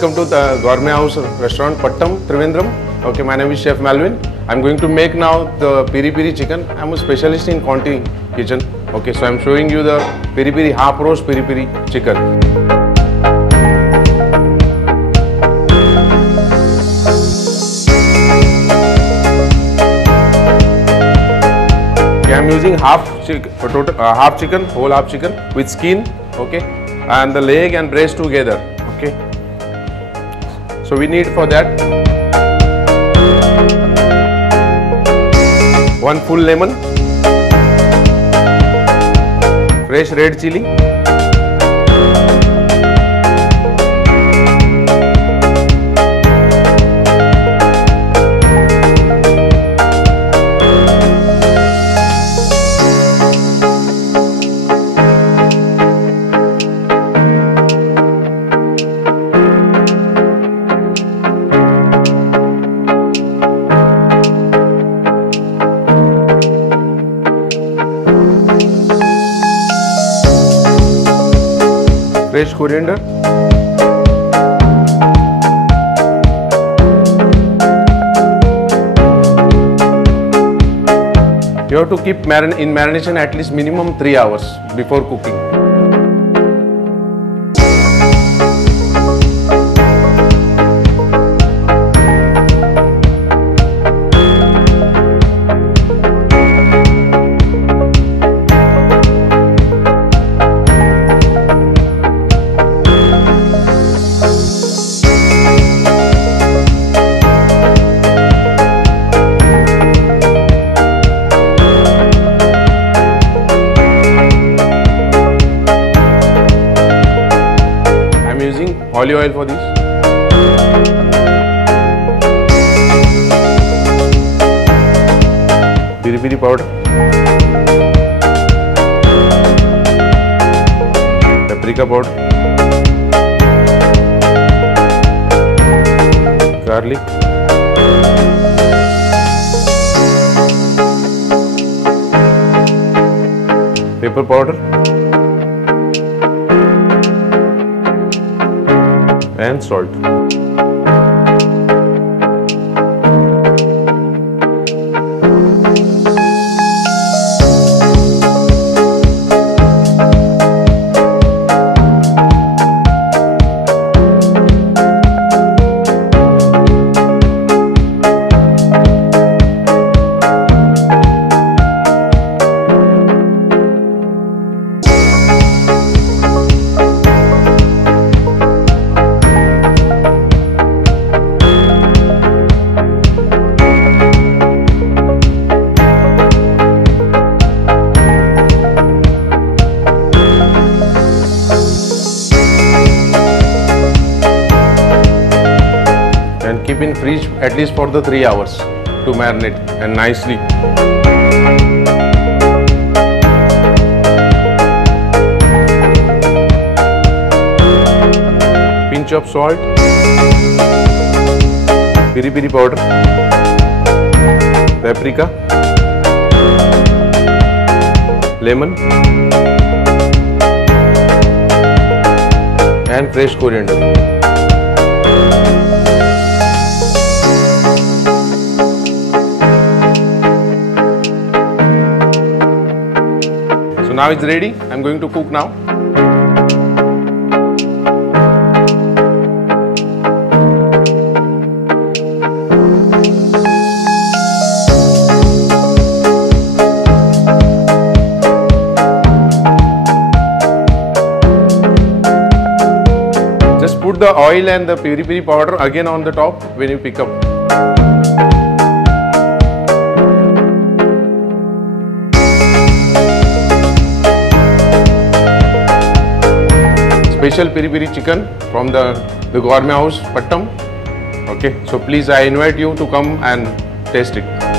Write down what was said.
welcome to the Gourmet House restaurant, Pattam, Trivandrum. Okay, my name is Chef Malvin. I'm going to make now the Piri Piri chicken. I'm a specialist in Conti kitchen. Okay, so I'm showing you the Piri Piri half roast Piri Piri chicken. Okay, I'm using half chicken, whole half chicken with skin. Okay, and the leg and breast together. Okay, so we need for that 1 full lemon, fresh red chili, fresh coriander, you have to keep in marination at least minimum 3 hours before cooking. Olive oil for this. Piri piri powder. Paprika powder. Garlic. Pepper powder. And salt. Keep in fridge at least for the 3 hours to marinate and nicely. Pinch of salt, piri piri powder, paprika, lemon and fresh coriander. So now it's ready. I'm going to cook now. Just put the oil and the piri piri powder again on the top when you pick up. Special Piri Piri chicken from the Gourmet House, Pattam. Okay, so please I invite you to come and taste it.